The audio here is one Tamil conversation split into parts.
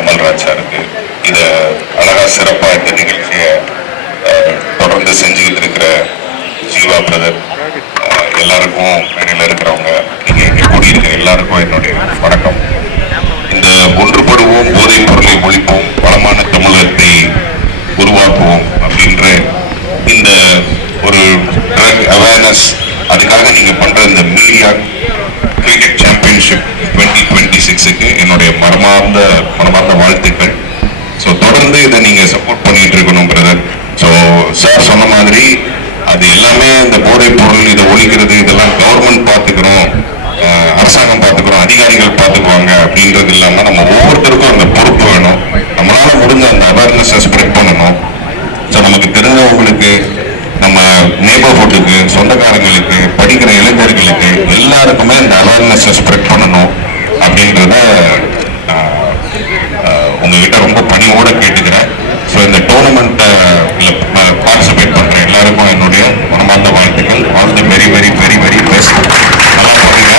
அமல்ராஜ் சாருக்கு. இதை அழகா சிறப்பா இந்த நிகழ்ச்சியை தொடர்ந்து செஞ்சுக்கிட்டு இருக்கிற ஜீவா பிரதர், எல்லாருக்கும் மேடையில் இருக்கிறவங்க, நீங்க இங்கே கூடியிருக்க எல்லாருக்கும் என்னுடைய வணக்கம். இந்த ஒன்றுபடுவோம், போதைப் பொருளை ஒழிப்போம், வளமான தமிழகத்தை உருவாக்குவோம் அப்படின்ற இந்த ஒரு ட்ரக் அவேர்னஸ், அதுக்காக நீங்க பண்ற இந்த மீடியா கிரிக்கெட் சாம்பியன்ஷிப் 2026க்கு என்னுடைய மனமார்ந்த வாழ்த்துக்கள். ஸோ தொடர்ந்து இதை நீங்க சப்போர்ட் பண்ணிட்டு இருக்கணும் பிரதர். ஸோ சார் சொன்ன மாதிரி அது எல்லாமே இந்த போதைப் பொருள் இதை ஒழிக்கிறது இதெல்லாம் கவர்மெண்ட் பார்த்துக்கிறோம், அரசாங்கம் பார்த்துக்கிறோம், அதிகாரிகள் பார்த்துக்குவாங்க அப்படின்றது இல்லாமல் நம்ம ஒவ்வொருத்தருக்கும் அந்த பொறுப்பு வேணும். நம்மளால முடிஞ்ச அந்த அவேர்னஸை ஸ்ப்ரெட் பண்ணணும். ஸோ நமக்கு தெரிஞ்சவங்களுக்கு, நம்ம நெய்பர்ஹுட்டுக்கு, சொந்தக்காரங்களுக்கு, படிக்கிற இளைஞர்களுக்கு எல்லாருக்குமே இந்த அவேர்னஸை ஸ்ப்ரெட் பண்ணணும் அப்படின்றத உங்ககிட்ட ரொம்ப பணியோட கேட்டுக்கிறேன். ஸோ இந்த டோர்னமெண்ட்டை பார்ட்டிசிபேட் பண்ற எல்லாருக்கும் என்னுடைய மனமார்ந்த வாழ்த்துக்கள். All the very very very very best. நல்லா பண்ணுங்க.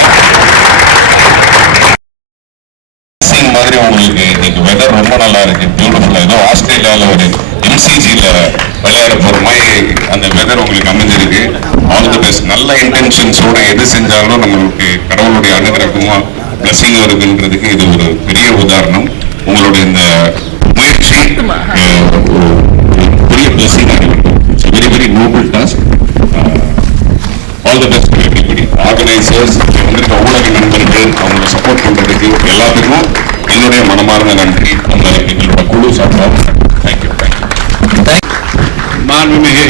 மாதிரி உங்களுக்கு இன்னைக்கு வெதர் ரொம்ப நல்லா இருக்கு, பியூட்டிஃபுல்லா. ஏதோ ஆஸ்திரேலியாவில் ஒரு எம்சிஜியில் விளையாட போற மாதிரி அந்த வெதர் உங்களுக்கு அமைஞ்சிருக்கு. All the best. நல்ல இன்டென்ஷன்ஸோட எது செஞ்சாலும் நம்மளுக்கு கடவுளுடைய அனுகிரகமா பிளஸிங் வருதுன்றதுக்கு இது ஒரு பெரிய உதாரணம். உங்களுடைய இந்த முயற்சி பெரிய பிளஸிங் ஆகிவிட்டோம். It's very very noble task. All the best to everybody. Organisers, வந்திருக்க ஊடக நண்பர்கள், அவங்களை சப்போர்ட் பண்றதுக்கு எல்லாத்துக்கும் என்னுடைய மனமார்ந்த நன்றி. அந்த எங்களோட குழு சார்பாக தேங்க்யூ. மாண்புமிகு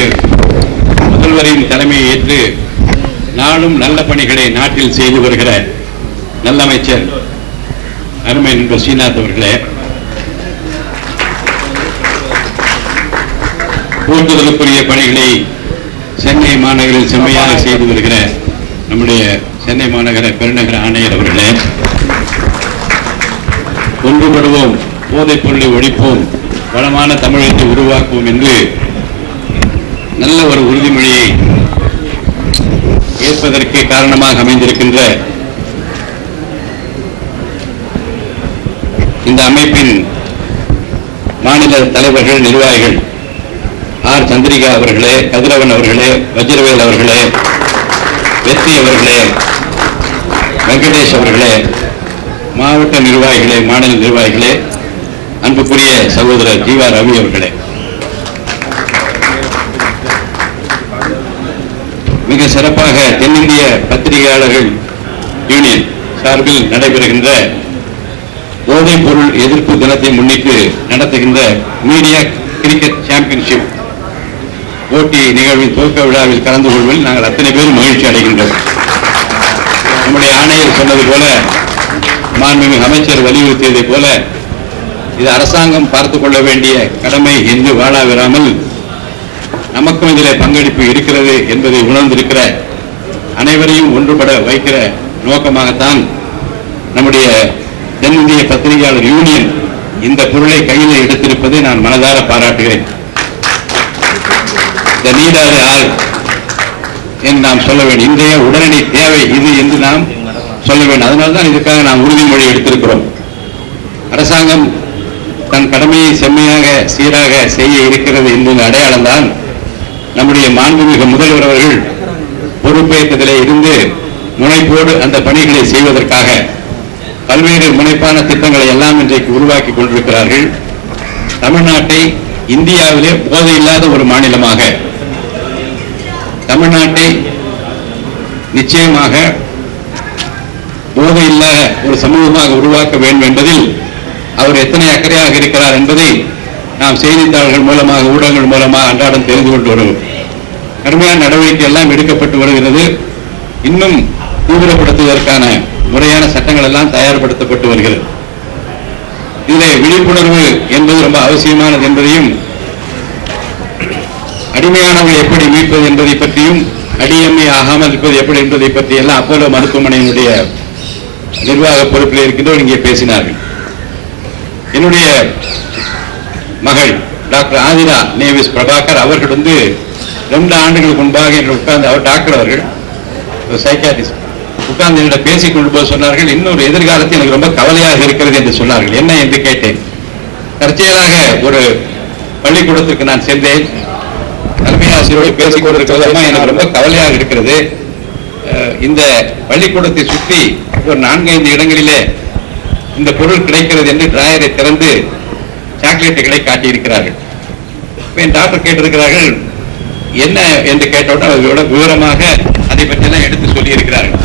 முதல்வரின் தலைமையை ஏற்று நாளும் நல்ல பணிகளை நாட்டில் செய்து வருகிற நல்ல அமைச்சர் அருமை நண்பர் ஸ்ரீநாத் அவர்களே, போக்குவரத்துக்குரிய பணிகளை சென்னை மாநகரில் செம்மையாக செய்து வருகிற நம்முடைய சென்னை மாநகர பெருநகர ஆணையர் அவர்களே, ஒன்றுபடுவோம், போதைப் பொருளை ஒழிப்போம், வளமான தமிழகத்தை உருவாக்குவோம் என்று நல்ல ஒரு உறுதிமொழியை ஏற்பதற்கு காரணமாக அமைந்திருக்கின்ற இந்த அமைப்பின் மாநில தலைவர்கள், நிர்வாகிகள் ஆர் சந்திரிகா அவர்களே, கதிரவன் அவர்களே, வஜ்ரவேல் அவர்களே, வெற்றி அவர்களே, வெங்கடேஷ் அவர்களே, மாவட்ட நிர்வாகிகளே, மாநில நிர்வாகிகளே, அன்புக்குரிய சகோதரர் ஜீவா ரவி அவர்களே, மிக சிறப்பாக தென்னிந்திய பத்திரிகையாளர்கள் யூனியன் சார்பில் நடைபெறுகின்ற போதைப் பொருள் எதிர்ப்பு தினத்தை முன்னிட்டு நடத்துகின்ற மீடியா கிரிக்கெட் சாம்பியன்ஷிப் போட்டி நிகழ்வின் துவக்க விழாவில் கலந்து கொள்வதில் நாங்கள் அத்தனை பேரும் மகிழ்ச்சி அடைகின்றோம். நம்முடைய ஆணையர் சொன்னது போல, மாண்புமிகு அமைச்சர் வலியுறுத்தியதை போல, இது அரசாங்கம் பார்த்துக் கொள்ள வேண்டிய கடமை என்று வாழாவிராமல் நமக்கும் இதில் பங்களிப்பு இருக்கிறது என்பதை உணர்ந்திருக்கிற அனைவரையும் ஒன்றுபட வைக்கிற நோக்கமாகத்தான் நம்முடைய தென்னிந்திய பத்திரிகையாளர் யூனியன் இந்த பொருளை கையில் எடுத்திருப்பதை நான் மனதார பாராட்டுகிறேன். இந்த நீடாது ஆள் என்று நாம் சொல்ல வேண்டும். இன்றைய உடனடி தேவை இது என்று நாம் சொல்ல வேண்டும். அதனால்தான் இதுக்காக நாம் உறுதிமொழி எடுத்திருக்கிறோம். அரசாங்கம் தன் கடமையை செம்மையாக சீராக செய்ய இருக்கிறது என்பது அடையாளம் தான் நம்முடைய மாண்புமிகு முதல்வர் அவர்கள் பொறுப்பேற்றதிலே இருந்து முனைப்போடு அந்த பணிகளை செய்வதற்காக பல்வேறு முனைப்பான திட்டங்களை எல்லாம் இன்றைக்கு உருவாக்கி கொண்டிருக்கிறார்கள். தமிழ்நாட்டை இந்தியாவிலே போதை இல்லாத ஒரு மாநிலமாக, தமிழ்நாட்டை நிச்சயமாக போதை இல்லாத ஒரு சமூகமாக உருவாக்க வேண்டும் என்பதில் அவர் எத்தனை அக்கறையாக இருக்கிறார் என்பதை நாம் செய்தித்தாள்கள் மூலமாக, ஊடகங்கள் மூலமாக அன்றாடம் தெரிந்து கொண்டு வருவோம். கடுமையான நடவடிக்கை எல்லாம் எடுக்கப்பட்டு வருகிறது. இன்னும் தீவிரப்படுத்துவதற்கான முறையான சட்டங்கள் எல்லாம் தயார்படுத்தப்பட்டு வருகிறது. இதில் விழிப்புணர்வு என்பது ரொம்ப அவசியமானது என்பதையும், அடிமையானவர்களை எப்படி மீட்பது என்பதை பற்றியும், அடியம்மை ஆகாமல் இருப்பது எப்படி என்பதை பற்றி எல்லாம் அப்போலோ மருத்துவமனையினுடைய நிர்வாக பொறுப்பில் இருக்கின்றோர் இங்கே பேசினார்கள். என்னுடைய மகள் டாக்டர் ஆதிரா நேவிஸ் பிரபாகர் அவர்கள் 2 ஆண்டுகளுக்கு முன்பாக என்று உட்கார்ந்து, அவர் டாக்டர், அவர்கள் சைக்காட்ரிஸ்ட், உட்கார்ந்து என்னிடம் பேசிக் கொண்டு போது சொன்னார்கள், இன்னொரு எதிர்காலத்தில் எனக்கு ரொம்ப கவலையாக இருக்கிறது என்று சொன்னார்கள். என்ன என்று கேட்டேன். தற்செயலாக ஒரு பள்ளிக்கூடத்திற்கு நான் சென்றேன். தலைமை ஆசிரியரோடு பேசிக் கொண்டிருக்கிறதா எனக்கு ரொம்ப கவலையாக இருக்கிறது. இந்த பள்ளிக்கூடத்தை சுற்றி ஒரு 4-5 இடங்களிலே இந்த பொருள் கிடைக்கிறது என்று டிராயரை திறந்து சாக்லேட்டுகளை காட்டியிருக்கிறார்கள். என் டாக்டர் கேட்டிருக்கிறார்கள், என்ன என்று கேட்டவுடன் அவர்களோட விவரமாக அதை பற்றியெல்லாம் எடுத்து சொல்லி இருக்கிறார்கள்.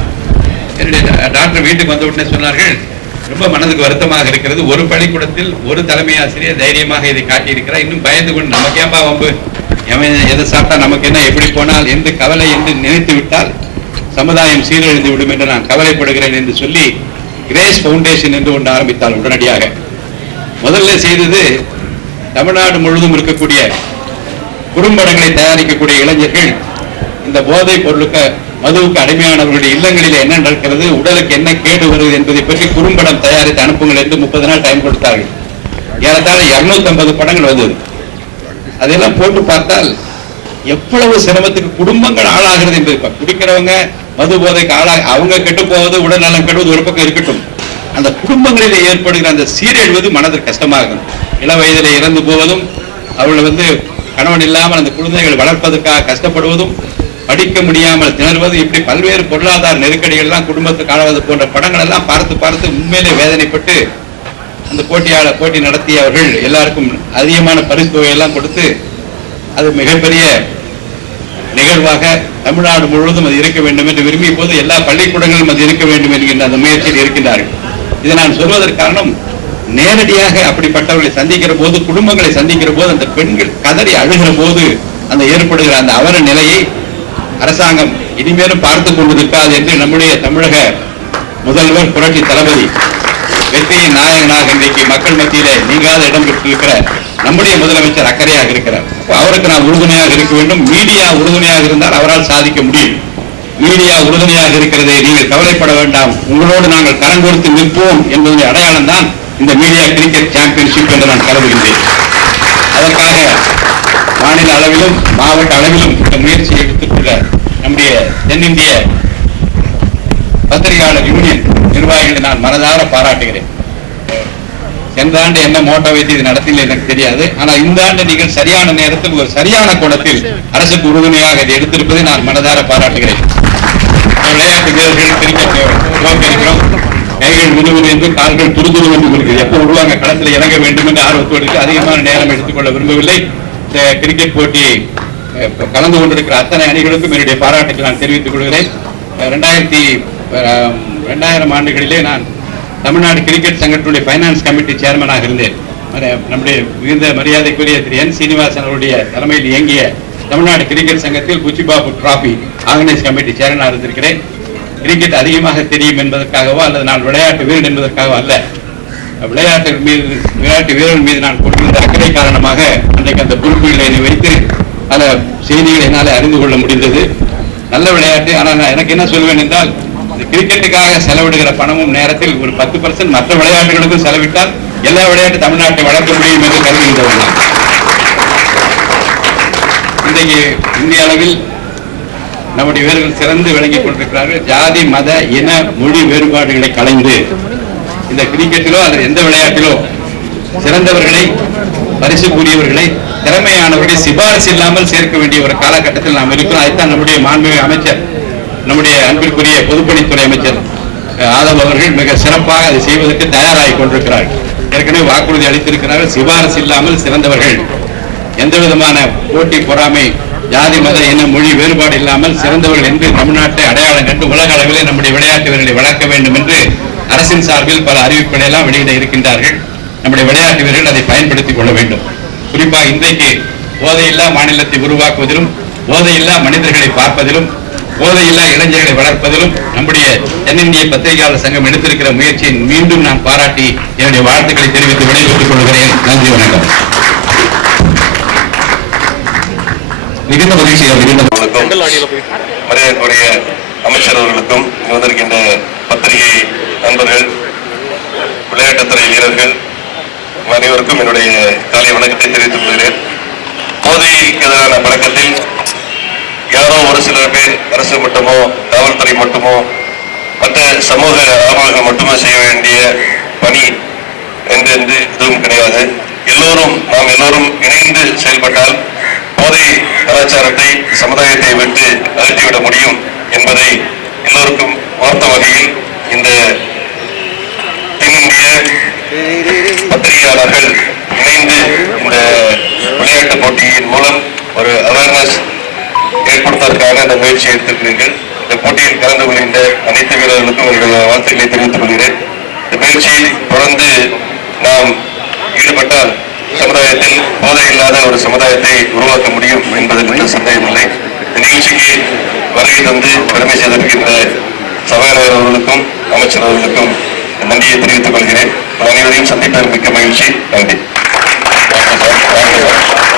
என்னுடைய டாக்டர் வீட்டுக்கு வந்த உடனே சொன்னார்கள், ரொம்ப மனதுக்கு வருத்தமாக இருக்கிறது. ஒரு பள்ளிக்கூடத்தில் ஒரு தலைமை ஆசிரியர் தைரியமாக இதை காட்டியிருக்கிறார். இன்னும் பயந்து கொண்டு நமக்கு ஏன்பா வம்பு, எதை சாப்பிட்டா நமக்கு என்ன, எப்படி போனால் எந்த கவலை என்று நினைத்து விட்டால் சமுதாயம் சீரழிந்து விடும் என்று நான் கவலைப்படுகிறேன் என்று சொல்லி கிரேஸ் பவுண்டேஷன் என்று ஒன்று ஆரம்பித்தால் உடனடியாக முதல்ல செய்தது தமிழ்நாடு முழுவதும் இருக்கக்கூடிய குறும்படங்களை தயாரிக்கக்கூடிய இளைஞர்கள் இந்த போதைப் பொருளுக்கு மதுவுக்கு அடிமையானவர்களுடைய இல்லங்களில் என்ன நடக்கிறது, உடலுக்கு என்ன கேடு வருது என்பதை பற்றி குறும்படம் தயாரித்து அனுப்புங்கள் என்று 30 நாள் டைம் கொடுத்தார்கள். ஏறத்தாழ 250 படங்கள் வந்தது. அதெல்லாம் போட்டு பார்த்தால் எவ்வளவு சிரமத்துக்கு குடும்பங்கள் ஆளாகிறது என்பது. குடிக்கிறவங்க மது போதைக்கு அவங்க கெட்டு போவது, உடல் நலம் கெடுவது ஒரு பக்கம் இருக்கட்டும், அந்த குடும்பங்களில் ஏற்படுகிற அந்த சீரழிவது மனதிற்கு கஷ்டமாகும். இள வயதிலே இறந்து போவதும், அவர்கள் கணவன் இல்லாமல் அந்த குழந்தைகள் வளர்ப்பதற்காக கஷ்டப்படுவதும், படிக்க முடியாமல் திணறுவது, இப்படி பல்வேறு பொருளாதார நெருக்கடிகள் எல்லாம் குடும்பத்துக்கு ஆளாவது போன்ற படங்கள் எல்லாம் பார்த்து பார்த்து உண்மையிலே வேதனைப்பட்டு அந்த போட்டி நடத்தியவர்கள் எல்லாருக்கும் அதிகமான பரிசு தொகையெல்லாம் கொடுத்து அது மிகப்பெரிய நிகழ்வாக தமிழ்நாடு முழுவதும் அது இருக்க வேண்டும் என்று விரும்பிய போது எல்லா பள்ளிக்கூடங்களும் அது இருக்க வேண்டும் என்கின்ற அந்த முயற்சியில் இருக்கின்றார்கள். இதை நான் சொல்வதற்கு காரணம், நேரடியாக அப்படிப்பட்டவர்களை சந்திக்கிற போது, குடும்பங்களை சந்திக்கிற போது, அந்த பெண்கள் கதறி அழுகிற போது அந்த ஏற்படுகிற அந்த அவல நிலையை அரசாங்கம் இனிமேலும் பார்த்துக் கொண்டிருக்காது என்று நம்முடைய தமிழக முதல்வர் புரட்சி தளபதி வெற்றியின் நாயகனாக இன்றைக்கு மக்கள் மத்தியிலே நீங்காத இடம் பெற்றிருக்கிற நம்முடைய முதலமைச்சர் அக்கறையாக இருக்கிறார். அவருக்கு நாம் உறுதுணையாக இருக்க வேண்டும். மீடியா உறுதுணையாக இருந்தால் அவரால் சாதிக்க முடியும். மீடியா உறுதுணையாக இருக்கிறது, நீங்கள் கவலைப்பட வேண்டாம், உங்களோடு நாங்கள் கரம் கொடுத்து நிற்போம் என்பதனுடைய அடையாளம் தான் இந்த மீடியா கிரிக்கெட் சாம்பியன்ஷிப் என்று நான் கருதுகின்றேன். அதற்காக மாநில அளவிலும் மாவட்ட அளவிலும் இந்த முயற்சியை எடுத்துக்கொள்ள நம்முடைய தென்னிந்திய பத்திரிகையாளர் யூனியன் நிர்வாகிகளை நான் மனதார பாராட்டுகிறேன். சென்ற ஆண்டு என்ன மோட்டோ வைத்து இது நடத்தில எனக்கு தெரியாது. ஆனால் இந்த ஆண்டு நீங்கள் சரியான நேரத்தில் ஒரு சரியான கோணத்தில் அரசுக்கு உறுதுணையாக இதை எடுத்திருப்பதை நான் மனதார பாராட்டுகிறேன். விளையாட்டு வீரர்கள் கிரிக்கெட் கைகள் விடுவது என்று கால்கள் துருதுரு என்று இருக்கிறது. எப்போ உருவாங்க களத்தில் இறங்க வேண்டும் என்று ஆர்வத்தோடு அதிகமான நேரம் எடுத்துக்கொள்ள விரும்பவில்லை. இந்த கிரிக்கெட் போட்டியை கலந்து கொண்டிருக்கிற அத்தனை அணிகளுக்கும் என்னுடைய பாராட்டுகளை நான் தெரிவித்துக் கொள்கிறேன். 2000 ஆண்டுகளிலே நான் தமிழ்நாடு கிரிக்கெட் சங்கத்தினுடைய பைனான்ஸ் கமிட்டி சேர்மனாக இருந்தேன். நம்முடைய மிகுந்த மரியாதைக்குரிய திரு என் சீனிவாசன் அவருடைய தலைமையில் இயங்கிய தமிழ்நாடு கிரிக்கெட் சங்கத்தில் புச்சிபாபு டிராபி ஆர்கனைஸ் கமிட்டி சேர்மனாக இருந்திருக்கிறேன். கிரிக்கெட் அதிகமாக தெரியும் என்பதற்காகவோ அல்லது நான் விளையாட்டு வீரன் என்பதற்காகவோ அல்ல, விளையாட்டு வீரர்கள் மீது நான் கொண்டிருந்த அக்கறை காரணமாக அன்றைக்கு அந்த பொறுப்புகளை வைத்து பல செய்திகளை என்னால் அறிந்து கொள்ள முடிந்தது. நல்ல விளையாட்டு. ஆனால் எனக்கு என்ன சொல்வேன் என்றால், கிரிக்கெட்டுக்காக செலவிடுகிற பணமும் நேரத்தில் ஒரு 10% மற்ற விளையாட்டுகளுக்கும் செலவிட்டால் எல்லா விளையாட்டு தமிழ்நாட்டை வளர்க்க முடியும் என்று கருதுகின்றவர்கள். இன்றைக்கு இந்திய அளவில் நம்முடைய வீரர்கள் சிறந்து விளங்கிக் கொண்டிருக்கிறார்கள். ஜாதி மத இன மொழி வேறுபாடுகளை களைந்து இந்த கிரிக்கெட்டிலோ அல்லது எந்த விளையாட்டிலோ சிறந்தவர்களை, பரிசுக்குரியவர்களை, திறமையானவர்களை சிபாரிசு இல்லாமல் சேர்க்க வேண்டிய ஒரு காலகட்டத்தில் நாம் இருக்கிறோம். அதைத்தான் நம்முடைய மாண்புமிகு அமைச்சர், நம்முடைய அன்பிற்குரிய பொதுப்பணித்துறை அமைச்சர் ஆதவ் அவர்கள் மிக சிறப்பாக அதை செய்வதற்கு தயாராகி கொண்டிருக்கிறார். ஏற்கனவே வாக்குறுதி அளித்திருக்கிறார்கள். சிபாரிசு இல்லாமல் சிறந்தவர்கள், எந்த விதமான போட்டி பொறாமை, ஜாதி மத இன மொழி வேறுபாடு இல்லாமல் சிறந்தவர்கள் என்று தமிழ்நாட்டை அடையாளம் கண்டு உலக அளவிலே நம்முடைய விளையாட்டு வீரர்களை வளர்க்க வேண்டும் என்று அரசின் சார்பில் பல அறிவிப்புகளை எல்லாம் வெளியிட இருக்கின்றார்கள். நம்முடைய விளையாட்டு வீரர்கள் அதை பயன்படுத்திக் கொள்ள வேண்டும். குறிப்பாக இன்றைக்கு போதையில்லா மாநிலத்தை உருவாக்குவதிலும், போதையில்லா மனிதர்களை பார்ப்பதிலும், போதையில்லா இளைஞர்களை வளர்ப்பதிலும் நம்முடைய தென்னிந்திய பத்திரிகையாளர் சங்கம் எடுத்திருக்கிற முயற்சியை மீண்டும் நான் பாராட்டி என்னுடைய வாழ்த்துக்களை தெரிவித்து விடைபெற்றுக் கொள்கிறேன். நன்றி, வணக்கம். மிகுந்த மகிழ்ச்சியாக மரியாதைக்குரிய அமைச்சர் அவர்களுக்கும் வந்திருக்கின்ற பத்திரிகை நண்பர்கள், விளையாட்டுத்துறை வீரர்கள் அனைவருக்கும் என்னுடைய காலை வணக்கத்தை தெரிவித்துக் கொள்கிறேன். போதைக்கு எதிரான பழக்கத்தில் யாரோ ஒரு சிலர் பேர் அரசு மட்டுமோ, காவல்துறை மட்டுமோ, மற்ற சமூக ஆர்வலர்கள் மட்டுமே செய்ய வேண்டிய பணி என்று எதுவும் கிடையாது. நாம் எல்லோரும் இணைந்து செயல்பட்டால் போதை கலாச்சாரத்தை சமுதாயத்தை விட்டு அகற்றிவிட முடியும் என்பதை எல்லோருக்கும் உணர்த்த வகையில் இந்த தென்னிந்திய பத்திரிகையாளர்கள் இணைந்து இந்த விளையாட்டு போட்டியின் மூலம் ஒரு அவேர்னஸ் ஏற்படுத்துவதற்காக இந்த முயற்சியை எடுத்திருக்கிறீர்கள். இந்த போட்டியில் கலந்து கொள்கின்ற அனைத்து வீரர்களுக்கும் என்னுடைய வாழ்த்துக்களை தெரிவித்துக் கொள்கிறேன். இந்த முயற்சியில் தொடர்ந்து நாம் ஈடுபட்டால் சமுதாயத்தில் போதை இல்லாத ஒரு சமுதாயத்தை உருவாக்க முடியும் என்பதில் எந்த சந்தேகமில்லை. இந்த நிகழ்ச்சிக்கு வருகை தந்து பெருமை செய்திருக்கின்ற சபாநாயகர் அவர்களுக்கும் அமைச்சர் அவர்களுக்கும் நன்றியை தெரிவித்துக் கொள்கிறேன். அனைவரையும் சந்திப்பதில் மிக்க மகிழ்ச்சி. நன்றி.